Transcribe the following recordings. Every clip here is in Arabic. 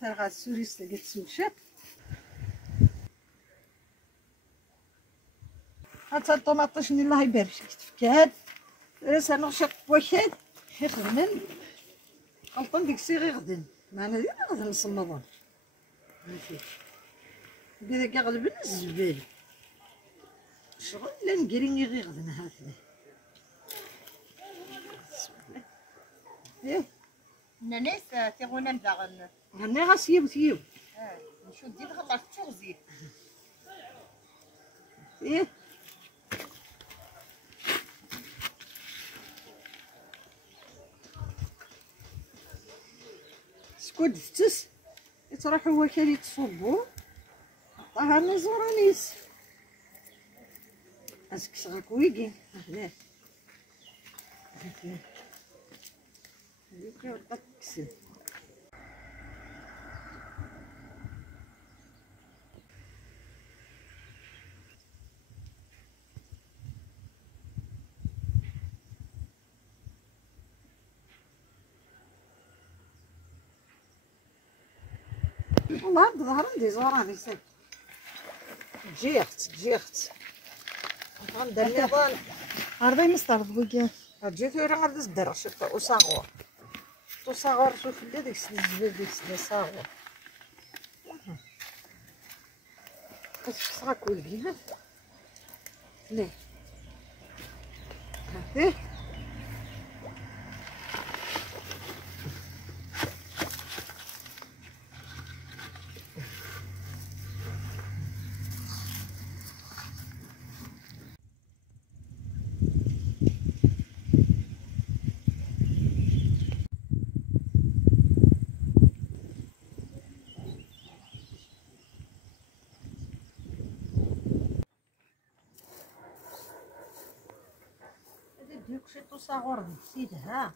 ترغى السوريس تلقى تسوشات هاتا الطوماطيش الله يبارك فيك تفكاد راس انا شق واحد يخدمن خلطن ديك السي غير غدن معنا ديال غدن نصمدون ماشي بدا كيغلبن الزبال شغل لا نقريني غير غدن هكذا ايه الناس تيغونا مداغن غني غاسيب ثيب نشو دي دخل تغزي ايه سكود فتس يتروحوا وكالي تصبو طاها مزورانيس اسك صغاك ويكي هكذا هكذا هذيك ورقة تكسل والله بظهر عندي زوراني ساك جيخت غندير نظام عرضي مستعرض بوكا جيت غير غادي ندير شوف وصاغور تصاغور شوف ديك الزبال ديك صاغور صغا كولكي ها ليه هاتي ديك شي تصاغور نسيتها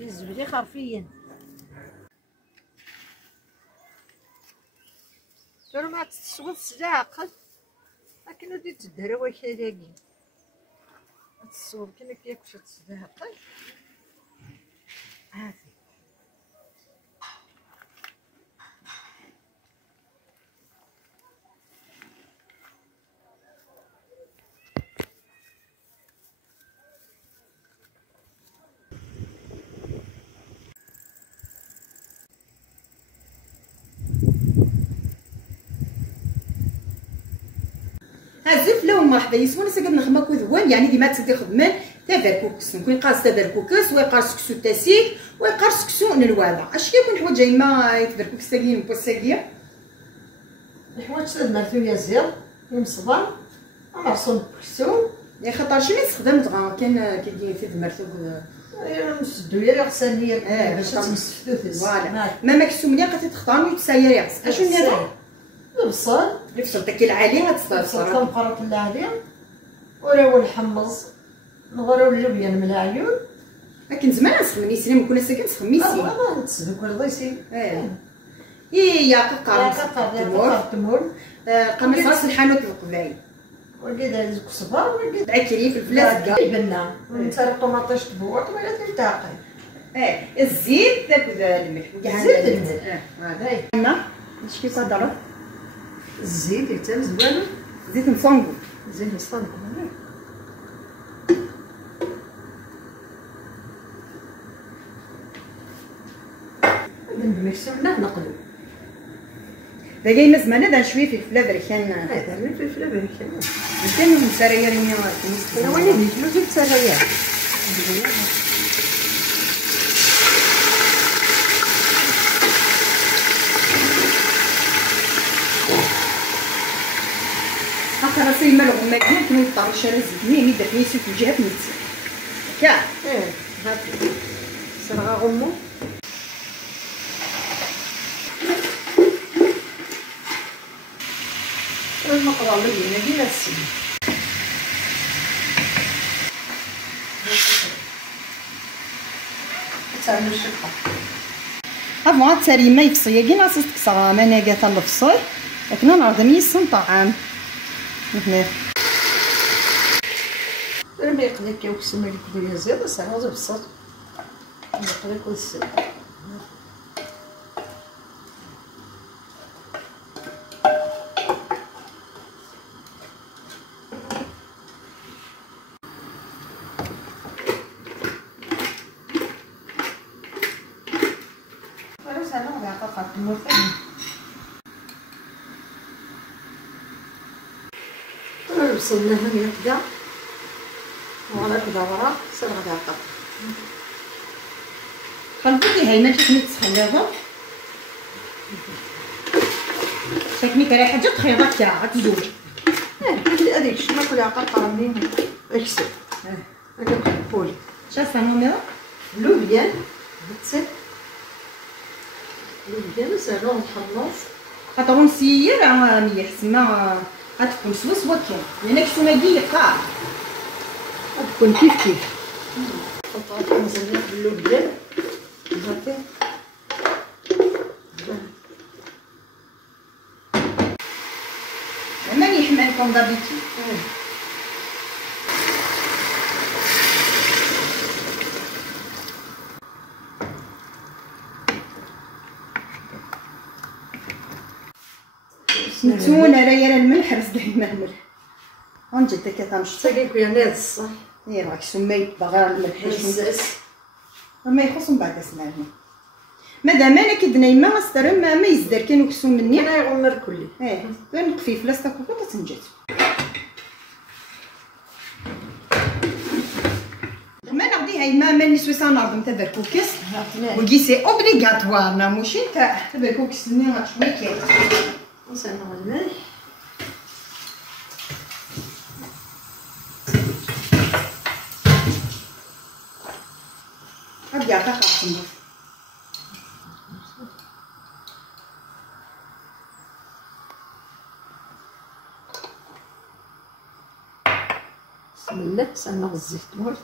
الزبدي خرفيا ترى ما تسوى السلاقل لكن ودي تدرى وكالاكي تصور كنا كياكلش السلاقل هاتي هازف لهم مرحبا يسمون ساكن نخدم كوذوان يعني ديما تسدي خدمان تافركوكس نكون قاص تافركوكس ويقارس كسو تاسيك ويقارس كسو نلوابا اش كيكون حوايج ما يتفركوكس تاكين بوساكيه الحوايج تدمرتو يا زير يمصبر مرسوم كسو يا خاطر شنو استخدمت كان كيدير في دمرتو نسدو يا غسانيه باش تمسفتو فوالا ما كسو مليح تختارو يتساير يعس اشنو هذا البصل البصل تاكي العالي غتستفسر كنقرط العالي وراو الحمص نغراو اللوبيا من العيون لكن زمان نسخمني سلام كنا ساكن سخميسي ما نتسدو كل ضيسي يا قطار التمور قميص راس الحانوت القبايل ولقيت هذوك الصبار ولقيت عكري في الفلاس كاع يبنا نتا الطوماطيش تبوط ولا تلتقي الزيت داك الملح زيت الملح هنا اش كيقدر الزيت يتم زوالو زيت مصنقو زيت مصنقو نمكسو حنا نقلو داكا ما زمان هذا شويه في الفلا بركان هذا الفلفله بركان كانوا مسرايا ريمي انا وانا نجلو زيت سرايا حتى راسي مال غما كانوا يطرش على الزيت مي داك يسوق الجهه نتي كاع هاكي سرغا غمو المقرا اللي ديال السن تعمل الشقه افون تاري ما يفصي كي ناس تكسر انا قالت الفصل لكن انا نعرض ميسن طعام هنا رمي يقدر كيوكسن لك ديال زيد ساعه بصات نقدر كلسي خلاص انا غادي نعطيك المرتين وصلناها من هكذا وغادي كدا ورا سير غادي نعطيك خلطتي هاي ماشي كنت تخليها شكلي كرا حاجه تخيضها كاع غتزوج هذيك الشيء ما كل عقل قرنين اكسب هكا بولي شا سامو لوبيان بتصير لوبيان سهله ونخلص خاطر نسير راه مليح تما غتكون سوا كان لان كسو ماكي يقع تكون كيف كيف نحطها مزيان باللوبيان هكا ماني يحمل كون دابيتي نتونا راهي الملح راه ديما الملح ونجد هكا تنشط تاكيك يا ناس صح هي راك سميت باغا الملح حساس ما يخص من بعد اسمعني مادام انا كي نايمه استرم ما يزدر كانوا كسو مني انا يغمر كلي نقفي فلاصتك وكل تنجات ما نغدي هاي ما نسوي صنعض نتا بركوكس وكي سي اوبليغاتوار نا موشي تاع بركوكس ني شويه كاين نصنع الملح غادي عطاك الخمر بسم الله سنغ الزيتون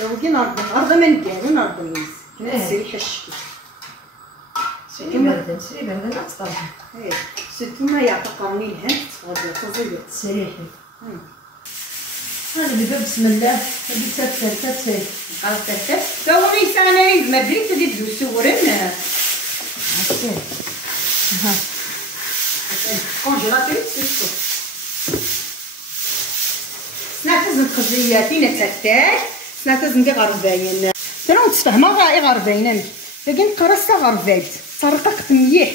توكي نرضى ما نديرو نرضى الناس سيري حشكي سيري بردان سيري بردان أتصرف سيرتو ما يعطيك راني الهند تفضل تزيد سريحي هذا اللي بسم الله هذه تتسال قالت تاك توري سنه ما دريت اللي بدو سورن هاكا ها كونجيلاتور سيتو سنعتزم خزياتي نتاك سنعتزم كي غرباين ترى تفهمها غا غرباين لكن قرصت غربايت طرققت مليح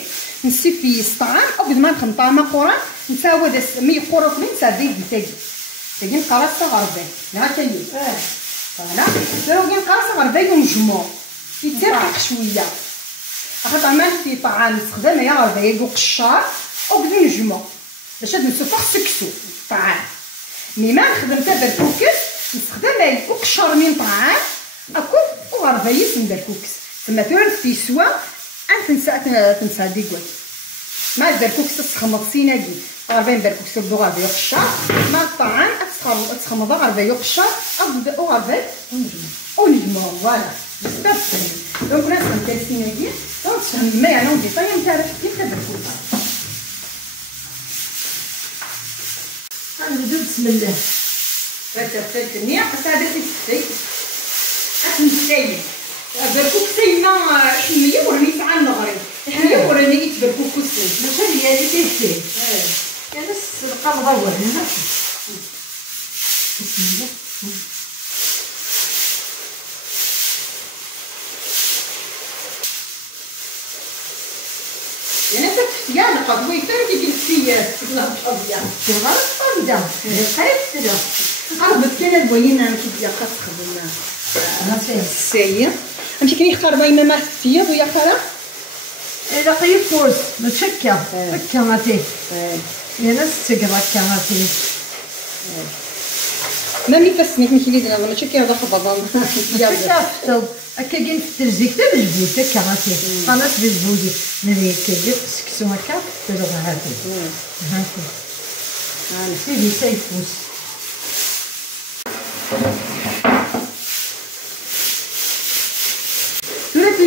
نسيفي الطعام او بد ما نخدم طعام قران نساوي داس مي قروط من سادي بتاعي لكن قرصت غرباين لا تايي فوالا ترى كي قرصت غرباين ونجمو يترقق شويه خاطر عملت في طعام نستخدم يا غرباين وقشار او بد نجمو باش هاد نسوق سكسو طعام مي ما نخدم تا بركوكس نستخدم اي وقشر من طعام اكو وغربايس ندير كوكس تما ثلث في سوا تنسى ديكوات مع البركوكس تسخمض سيناكي غرباين بركوكس بدو غرباي وقشار مع الطعام تسخمض غرباي وقشار او غرباي ونجمو فوالا بزاف سهل دونك ناس نتاع سيناكي دونك تفهم ما يعني ودي طايم نتاع كيف بركوكس غنبداو بسم الله فتفت النية هذا تستي أتنسي بركوك سيما حمية وراني ساعة نغري حمية وراني يتبركوك السن ماشي هي اللي كيفيه كان السلقه مدور هنا بسم الله يعني تكفي يا القضوي فرد جلسية تقلب القضية صغار فرده خايف كده قربت كان البوين أنا كي بدي أخذ خدمة نصير سيء أمشي كني خرب باي ما فيا ويا خرا إذا قيل فوز متشكى كماتي يا ناس تقرا كماتي ما مي فسني كني كيدي أنا ما شكي هذا خبضان كافتو هكا كاين في الترزيك تا بالجبود هكا غاتي خلاص بالجبودي نريك كيدير سكسو هكا تلوغ هاكي هاكي سيدي سيفوس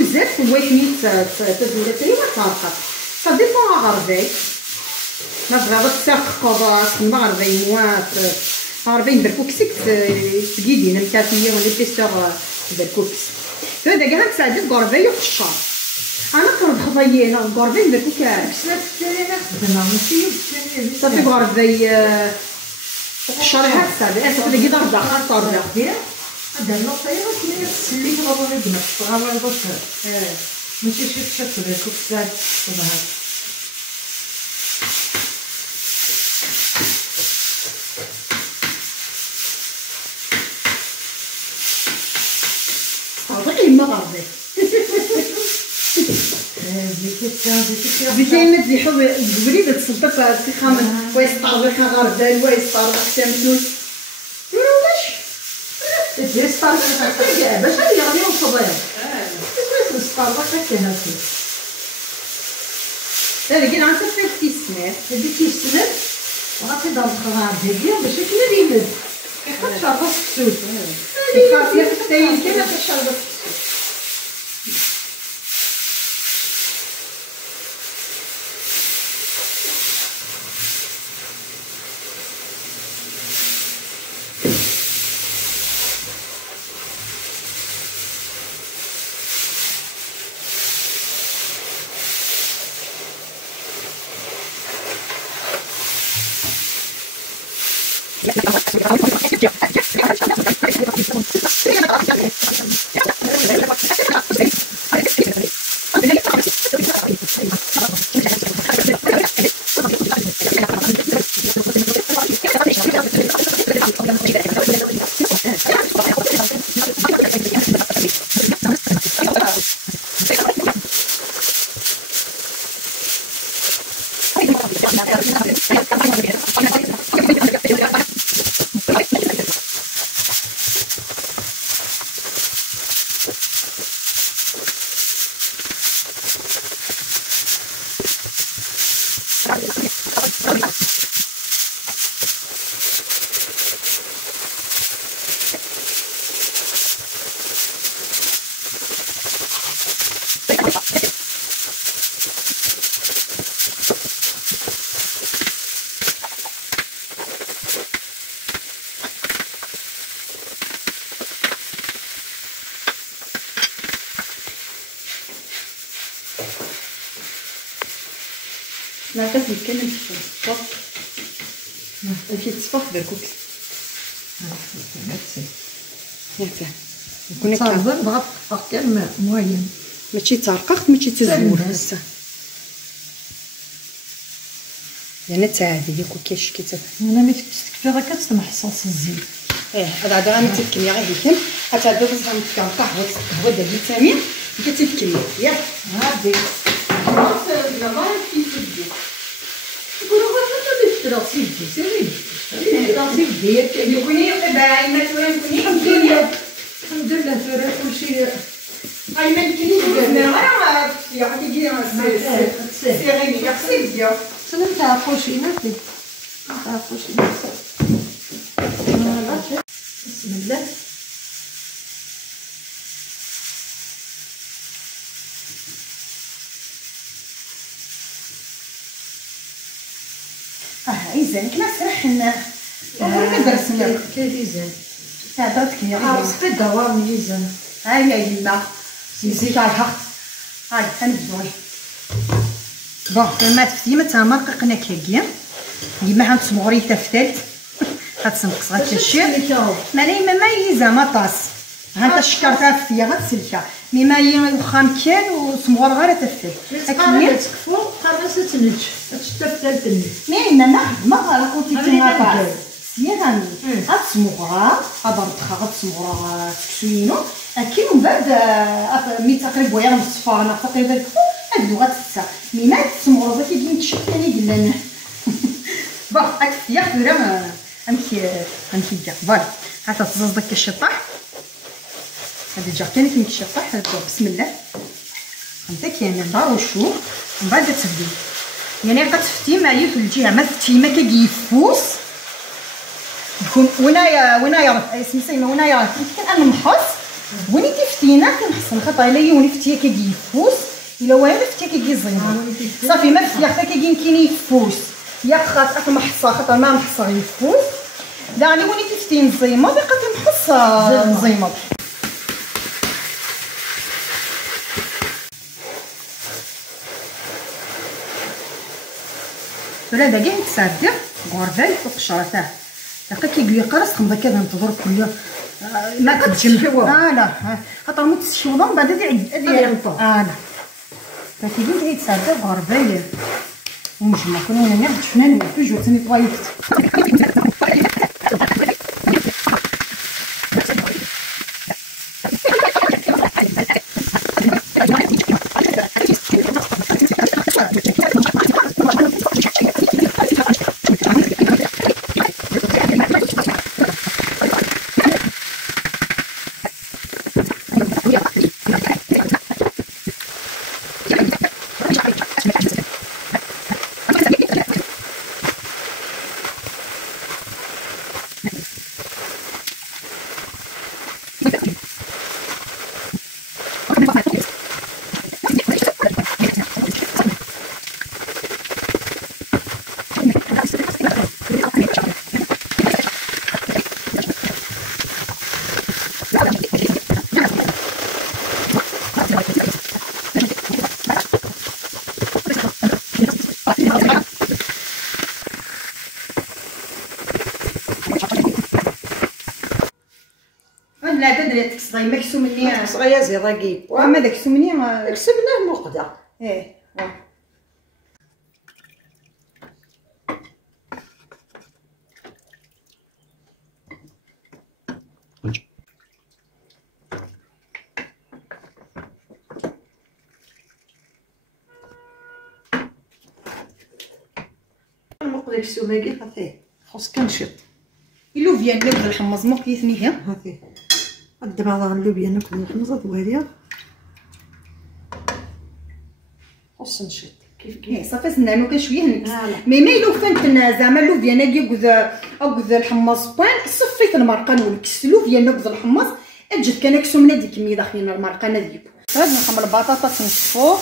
بزاف كل واحد ميت تدوله تري وتعرفها صا ديبون غربي ما بغا تساق ما غربي موات غربي بركوكسك تقيدين الكافيه ولا بيستور بركوكس هذا كاع تساعد غربي وقشار انا كنت خضينا غربي بركوكاس سنة الثانية خدنا ماشي صافي غربي وقشار هاد تساعد انا تقدر كده ربع خاطر هذا النصيحة كنا تسلي في غابة البنات في غابة البصر ماشي شي تشكل هكاك ساعد وهذا غير ما غربي بكاين تزيحو الزبريد تصدق في خامن ويسطربق غربال ويسطربق سمسوس ولاش يستطرق هكا باش يغلي الصبيان يستطرق هكا هكا هذا كاين عاد فيه كيسنات هذيك كيسنات غادي ندير الخضار ديالي باش كنا ديما كيخرج شربة السكسوت الخاصيه تاين كاين كشربة ما كاس يتكلم في الصف كي تصفح بالكوكس هكا كنا كنظن بغات تفكر معين ماشي ترقق ماشي تزور هسه يعني تعادي ديك كيش كيتف انا ملي تكفي غير كتمحصص الزيت هذا غادي تكمي غادي كم غتعدو غتعمل قهوه ديال الفيتامين كتكمي ياك غادي لا كيف تدير يقولوا غير راسي يدي سيري راسي ديالك يكوني باينه تكوني الحمد لله الحمد لله ترى كلشي اي ما يمكنش انا يا عندي كي سيري يا خصك سلام تاع كلشي نفدي تاع كلشي بسم الله عايزة ما سرحنا ولا درسنا كيزان هضرتك يا عرس قدا وا ميزان هاي يا يما زيد هاي هاي نبداو بون ما تفتي ما تمرققنا كاكيا ديما هنتصبغري تفتلت غتسنقص غتشي مالي ما ميزه ما طاس هانت الشكر فيا غتسلكها مي ماي وخام كان وصمغور غير تفتل اكيد تكفو خرجت تنج تفتل تنج مي ما غير كنت تما سيراني غتصمغها غبردخها غتصمغها تكسوينو اكيد من بعد مي تقريبا ويا مصفانه تقريبا هادو غتسا مي ما تصمغوا زاكي كي نتشف ثاني قلنا بون هاك يا خيره امشي كاع فوالا هاتا تزز داك الشطاح هادي جا كانت من الشطاح بسم الله انت كاين دار وشو من بعد تفدي يعني غتفتي معايا في الجهه ما فتي ما كيفوس يكون ونايا سميتها ونايا كان نمحص وني تفتينا كنحسن خاطر عليا وني فتيا كيجي يفوس الا والو فتيا كيجي زينه صافي ما فتيا حتى كيجي يمكن يفوس يا خاطر محصه خاطر ما محصه يفوس دعني وني تفتين زيمه بقى تنحص زيمه ولا دا كاع يتسادر غربال فوق الشرطه دقيقه كيجي يقرص خمضه كذا ننتظر كل ما كتشوف لا خاطر مو تشوفهم من بعد غادي لا فكيجي يتسادر غربال ومجمع كنا ناخذ فنان توجور ثاني طوايفت لا تدري تكسغي مكسو مني صغيا زيرا كيب وما داك سمني كسبناه موقدا ايه الموقدا كسوماكي هاثيه خص كنشط اللوفيا نبدا الحمص مو كيثنيها هاثيه قدم هذا اللوبيا ناكل الحمصه دواليا خص نشط كيف صافي نعملو كان شويه نكس مي لو فانت زعما اللوفيا ناكي اكوذ الحمص بوين صفيت المرقان ونكس اللوفيا ناكذ الحمص اجد كان كسو من هذيك كميه داخلين المرقان هذيك غادي نحمر البطاطا نصفو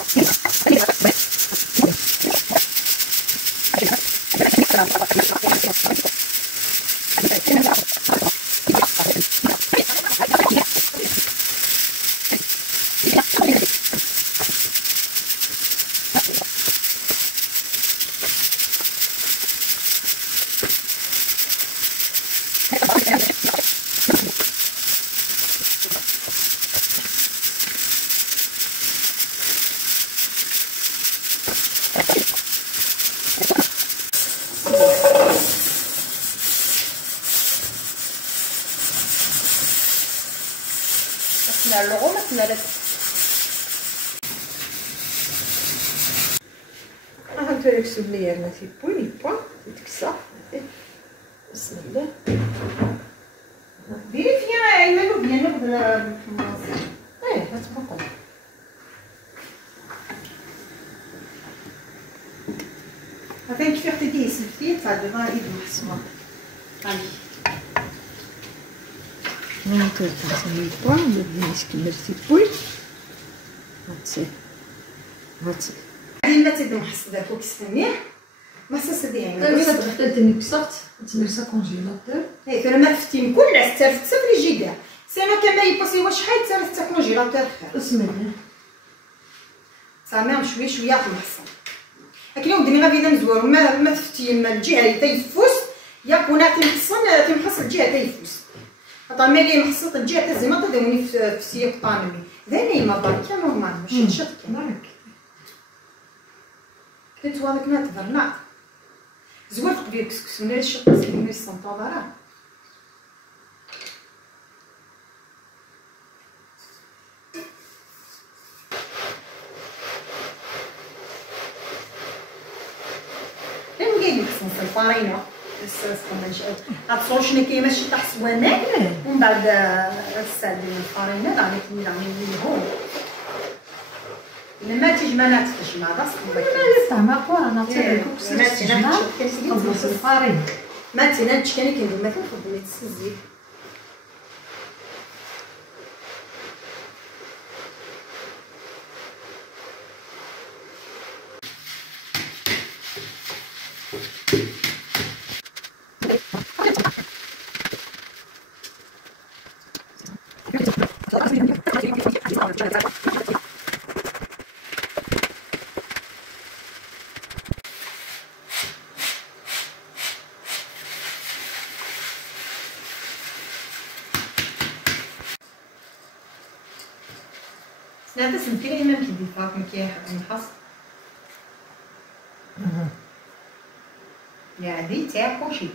اللغومه تنالت هانتو يكسو ليا الماتي بويني بوين تكسا بسم الله ديري فيها ايمن وبيان ناخذ الحمص هتبقى هذا كيف تدي سلفتي تعدي ما يد محسومه هاي هانتو تنسمي بوين بديش كملتي بوين هاتي ما تدي محس داك وكستني ما ساسدي يعني حتى نكسات تنرسا كونجيلاتور اي فلما فتي كل عستر في صفر جيدا سيما كما يباسي واش حيت صار حتى كونجيلاتور خير بسم الله صامي شويه شويه في المحصن لكن يوم دني غادي نزور ما تفتي ما الجهه تيفوس يا كوناتي محصن تيمحص الجهه تيفوس خاطر ملي محصت الجهه تزيما تدوني في سياق طامي ذاني ما برك نورمال ماشي نشط كيما كنت هذاك ما تهضرنا زوال قبيل كسكسونا الشق سيدي السنطادره كاين نحسن في الفارينه غتصور شنو كاين ماشي تاع حسوانات ومن بعد غتستعدي الفارينه دعني هون لما تيجي ما ناتفش مع راسك لا ما قوى انا تيجي الفارين ما تيناتش كان كندير مثلا خدمي تسزي هذا سمكري ما كيدير فاك مكيحب نحص يعني تاع كوشي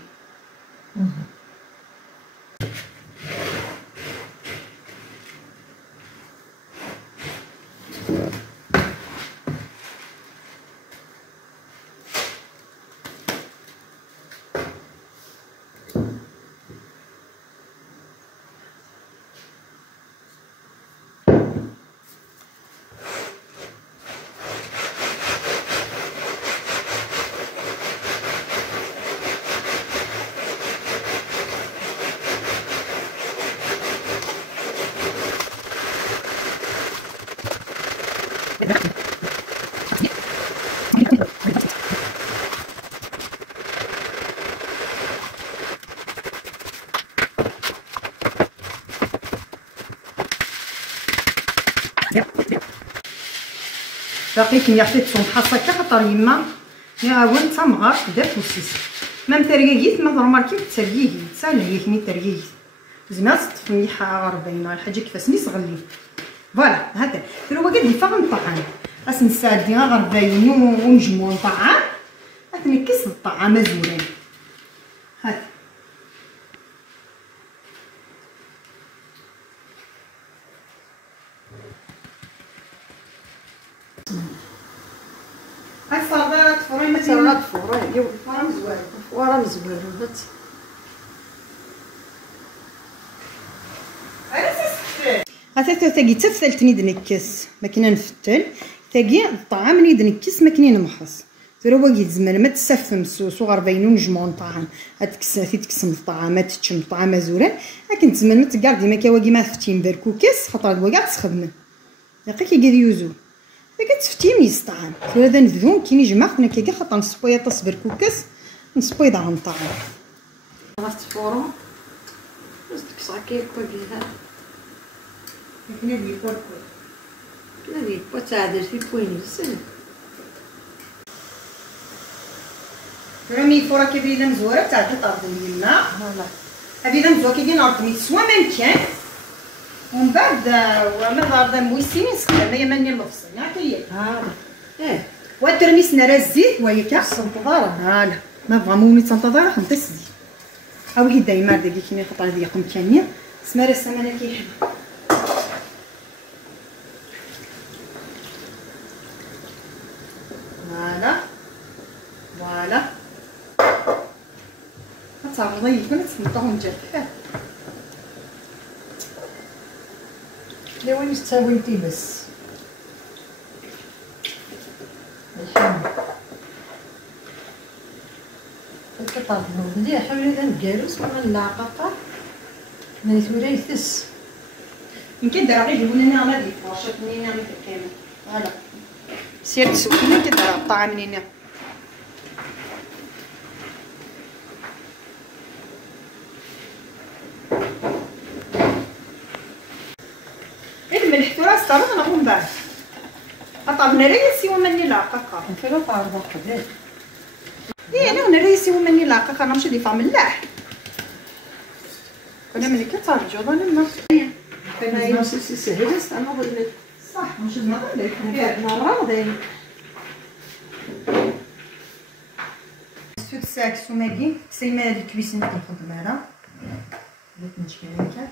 باقي كي عطيت صون حصه خاطر يما يعاون تمغار دات وسيس مام تريقيت ما نورمالكي تريقي تسالي هي كني تريقيت زعما تطفني حا 40 الحاجه كيفاش ني صغلي فوالا هذا هو قد يفهم الطعام راس نسادي غير 40 ونجمو الطعام نكس الطعام زوين هذا الصلاه فريمه صلاه فوري يو فريم زوين ورا مزوين بت هذا تاقي تفلتني دنكس ما كنا نفتل تاقي الطعام ني دنكس ما كنا نمحص تروا واقي زمان ما تسفم صغار بينون جمون طعام تكسم الطعام ما تتشم الطعام زوران لكن زمان ما تقعد ديما كواقي ما فتيم بالكوكس خاطر الوقع تخدم لقيت كي قاد يوزو لقيت تفتيم يسطعام هذا نفذون كي نجمع خنا كي خاطر نصبويا تصبر كوكس نصبوي داع الطعام غاست فورو بس تكساكي كوكيها كنا دي كوكو نادي بوتادر في بويني السنه رمي فورا كبيرة مزورة تاع الأرض اليمنى فوالا هذه مزورة كي نعرف ميت سوا ما كان ومن بعد ومن هذا مويسين نسخدم هي ماني اللفص نعطيه هذا وترمي سنا الزيت وهي كاس الصنطدارة هالا ما بغا مومي تنتظر خمس الزيت او هي دايما داكي كي نحط هذه يقم كانيه سما السمنه كيحب فوالا تعرضي يكون تسمطهم جافه لا وين يستوي انتي بس الحمد القطع مليح ولا نجالس ولا نلاقطه ما يثوريثس يمكن دار غير يقول لنا ما دي فرشتني انا مثل كامل فوالا سير تسوقيني كدار الطعام منين الملح ترى استرد نقوم بعد قطعنا ريسي ومني لاقاقا كيف تعرض قدام انا ريسي ومني لاقاقا نمشي دي فام ملاح كنا ملي كترجو ظننا كنا يمسي سهل استعمل بالله صح مش نهار ليك مرة ذلك سود ساك سوماكي سيما الكويسين كنخدم على بغيت نشكي هكا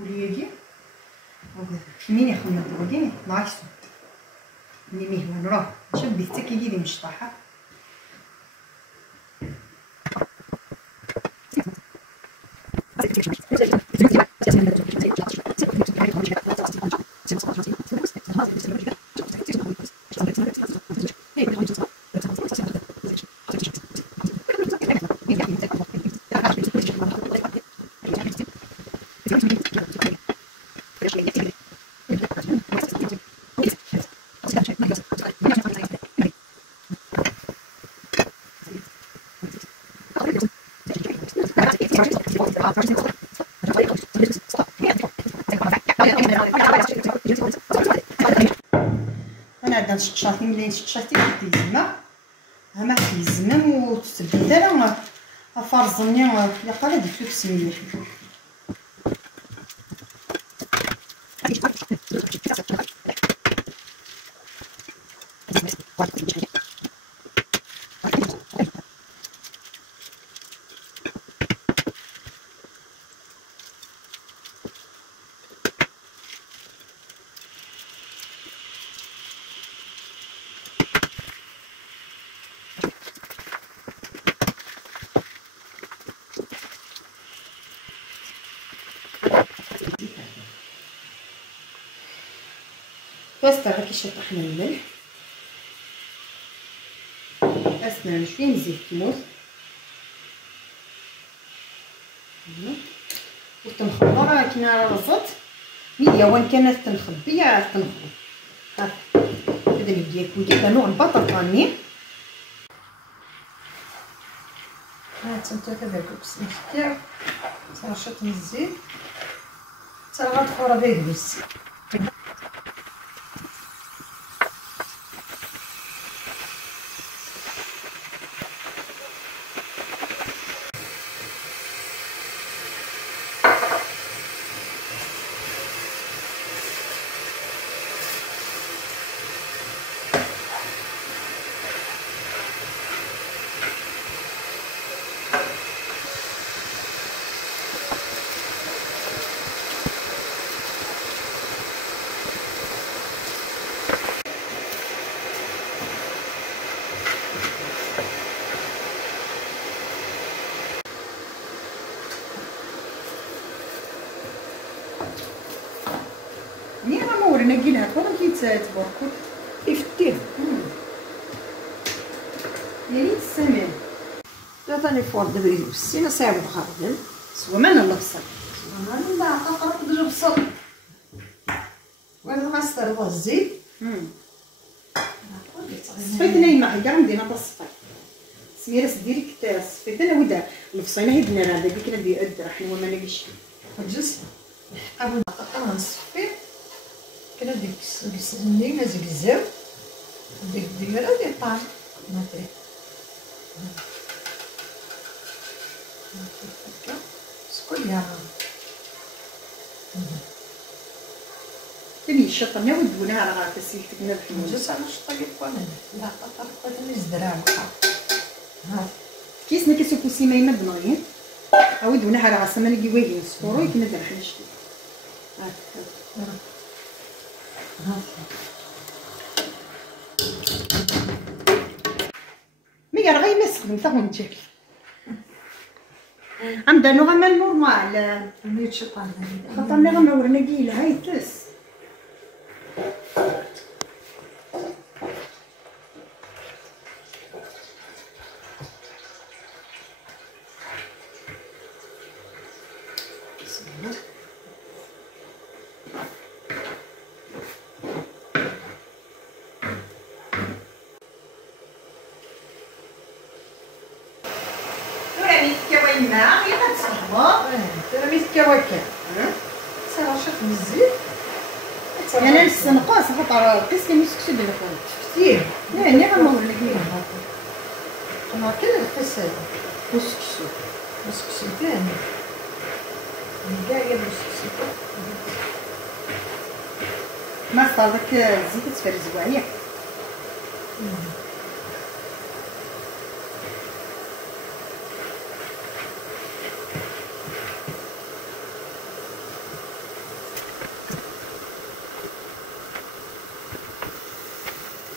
البولياكي مين يخدم الدروكي العكس ملي ميهون راه شوف بيه حتى كيجي مشطحه هذا شقشاطي ملي شقشاطي تيزما ها ما تيزمم وتبدا انا افرزني يا قال ديك السميه واستا كي شطحنا الملح اسنا شويه زيت كيموس وتنخضر كنا رزت ميديا وين كانت تنخبي تنخضر ها هذا اللي كذا نوع البطاطا ها تنتا كذا كوكس نفتح صافي من الزيت حتى غتدخل به الزيت ني راه ما ورنا كيلها كون كيتبركو يفتيه يا ريت السمان ثاني فور دبري والسينا صعيب غاردن سوا من البصل انا لا تقرب بالبصل وانا غنسترض الزيت صفيت نايمه غير مدينه تصفي سميره ديري كتا صفيت انا ودا الفصيله هي دنا هذا اللي كنا ديال حنا ما نلاقيش الجزء قبل ما نصفي كنا ديك السنين زكزاو ديك الديره ديال الطعم نعطيه هكا سكول يا تاني الشطه ودوناها راه تسيلتك من الحموضه جات انا شطيه وانا لا طرقت لي زدرا ها كيس ما كيسوكوسي ما يمد بنغيين ودوناها راه سما نجي وين سكورو كنا درنا حنا شتي مي راه غير ما استخدمتها ونتاكل عمدا نو غما نورمال ملي تشطان خاطر ملي غما ورنا كيل هاي تس ما هي غتصحبها انا ميت كواكا صراحه شوف الزيت انا نستنقص خاطر قيس كان يسكسو بالفم كثير يعني غنور لك انا كل القصه مسكسو مسكسو ثاني كاع يا مسكسو ما صارك الزيت تفرز واعيه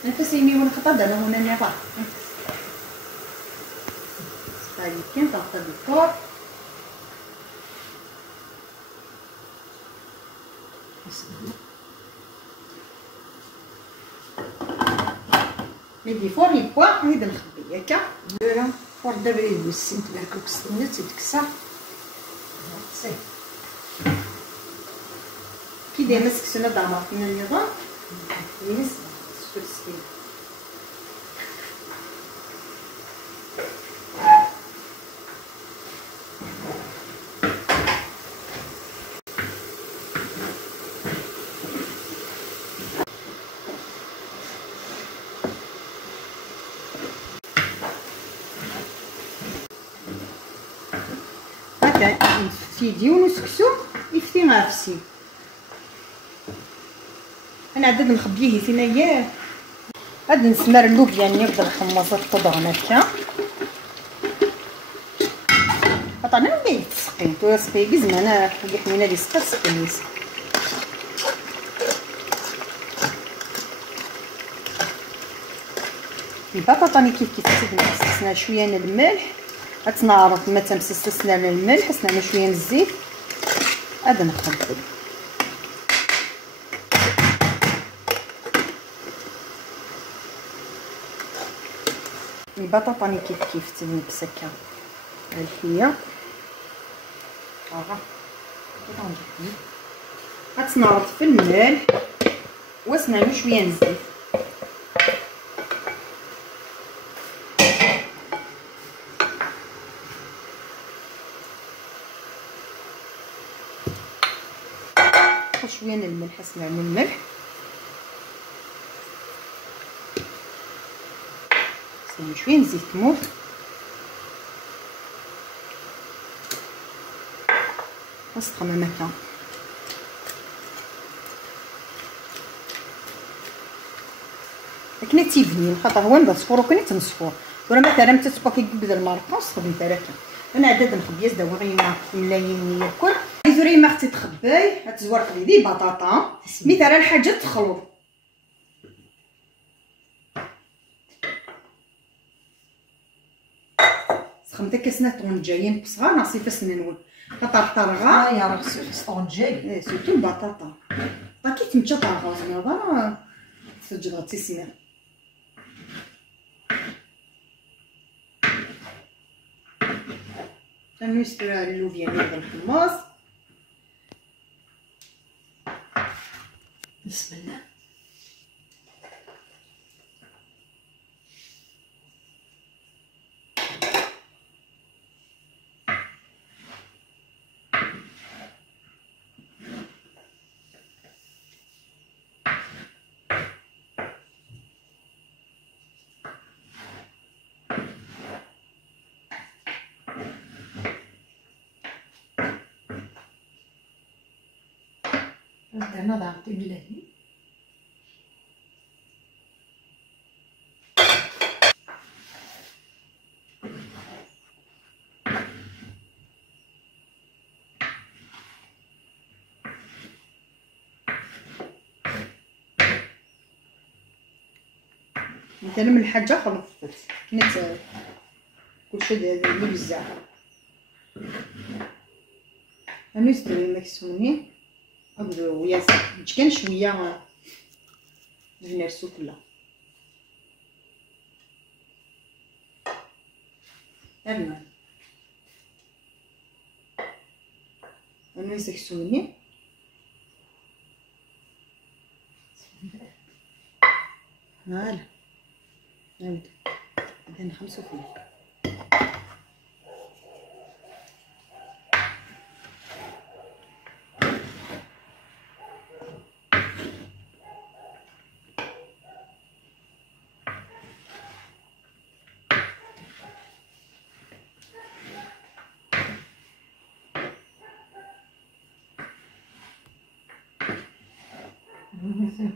نفسي من خطا دابا هنا نفا صافي كاين طاقه بالطور ندي فور لي بوا هيدا نخبي هكا نديرها فور دابا يوسنت بالكوك ستنيت تكسر سي كي دايما سكسنا دامار فينا النظام ينس سكسكين فيديو نسكسو يفتي غافسي انا عدد نخبيه فينا اياه. غادي نسمر اللوبيا نبدا نحمص الطبق هكا عطانا ما يتسقين تو سقي بزمانه حق حمينا لي سقيس البطاطا اللي كيف تسقسنا شويه من الملح غتنعرف ما تمسسسنا الملح حسنا شويه من الزيت غادي نخبل البطاطا اللي كيف تنبس هكا هي غتنعرف في الملح وسنا شويه من الزيت شويه من الملح اسمع من الملح شويه من زيت موف نسخن هكا لكن تيبني خاطر هو نبدا صفور كني تنصفور ولا مثلا تتبقى كيبدا المرقه وصخدم تراكا انا عدد نخبيز دورينا ملايين ياكل زوري ما اختي تخباي هتزور لي بطاطا مثلا الحاجه تخلط سخمت كاسنا طونجايين بصغار ناصي فاسننون طرغا يا راه خصو طونجاي سورتو البطاطا طاكي تمشى طرغا زعما تسجل تيسينا نسترا اللوبيا ديال الحمص بسم الله. أنا ضعفتي بلادي مثلا من الحاجه خلطت كنت كلشي ديالي بزاف انا ندير المكسوني ابدو ويا كان شويه نرسو كلها انا نسكسوني هلا نبدا نخمسو فيه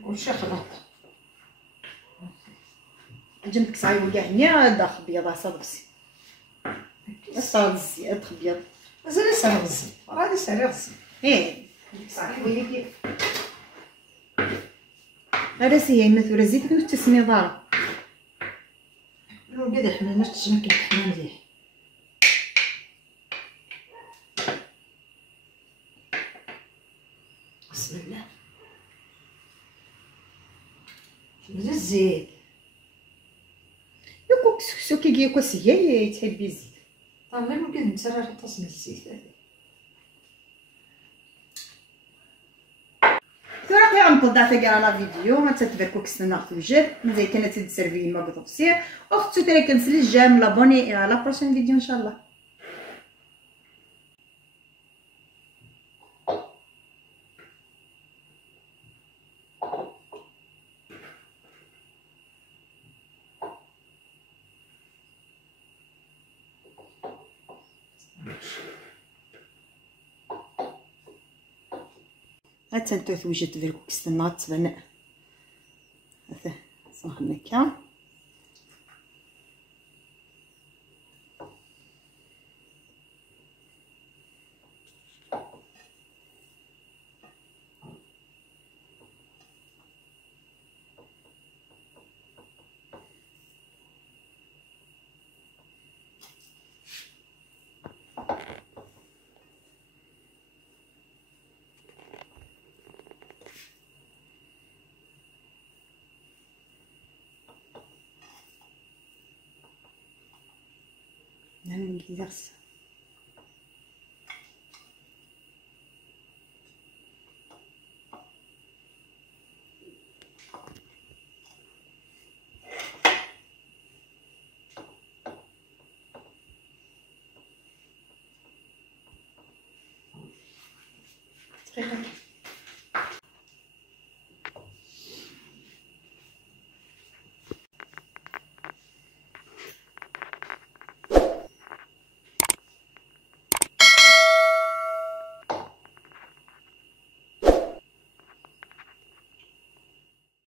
كلشي خلط جنبك صايبو كاع هنا داخل بيض صدقسي الصادسي ادخل بيض مازال يسري غزي راه يسري غزي صايبو هي كيف راسي هي مثلا زيت كنت تسمي دار لو بدا حنا نشتجنا كنحنا مليح بسم الله بدا الزيت يوكو كسكسو كي ياكو سيا تحبي الزيت طالما ممكن نتسرى تصم الزيت هذا تراقي غنقضى تاكا لا فيديو ما تتباركو كسنا في الوجه مزال كانت تسيرفي ما بطبسي اختو تري كنسلي الجام لابوني لا بروشين فيديو ان شاء الله. هاتنتو توجد فيركو كستنا تبان هذا صنخنا هكا. نجلس دقيقة.